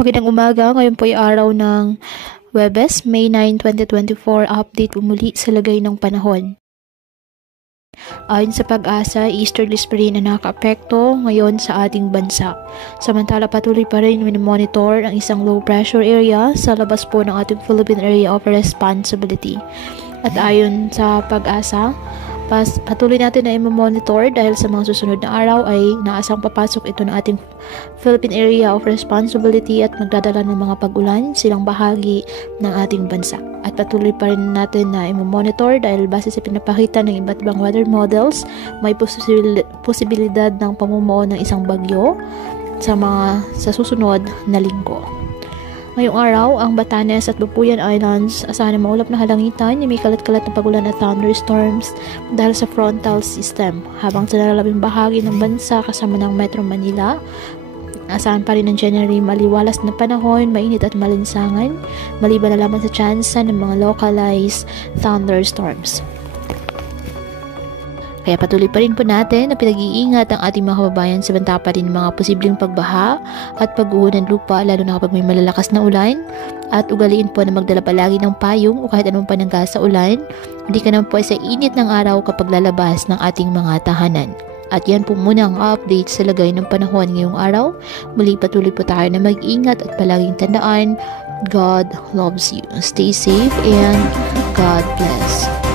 Magandang umaga, ngayon po ay araw ng Huwebes, May 9, 2024, update po muli sa lagay ng panahon. Ayon sa Pag-asa, easterlies pa rin ang nakaka-apekto ngayon sa ating bansa. Samantala patuloy pa rin monitor ang isang low pressure area sa labas po ng ating Philippine Area of Responsibility. At ayon sa Pag-asa, patuloy natin na i-monitor dahil sa mga susunod na araw ay naasang papasok ito ng ating Philippine Area of Responsibility at magdadala ng mga pag-ulan silang bahagi ng ating bansa. At patuloy pa rin natin na i-monitor dahil base sa pinapakita ng iba't ibang weather models, may posibilidad ng pamumuo ng isang bagyo sa susunod na linggo. Ngayong araw, ang Batanes at Babuyan Islands asahan na maulap na halangitan, may kalat-kalat na pagulan at thunderstorms dahil sa frontal system. Habang sa nalalabing bahagi ng bansa kasama ng Metro Manila, asahan pa rin ng January maliwalas na panahon, mainit at malinsangan, maliban na lamang sa tsansa ng mga localized thunderstorms. Kaya patuloy pa rin po natin na pinag-iingat ang ating mga kababayan sa banta pa rin ng mga posibleng pagbaha at pag-uho ng lupa lalo na kapag may malalakas na ulan, at ugaliin po na magdala palagi ng payong o kahit anong panangga sa ulan. Hindi ka naman po sa init ng araw kapag lalabas ng ating mga tahanan. At yan po muna ang update sa lagay ng panahon ngayong araw. Muli patuloy po tayo na mag-ingat at palaging tandaan, God loves you. Stay safe and God bless.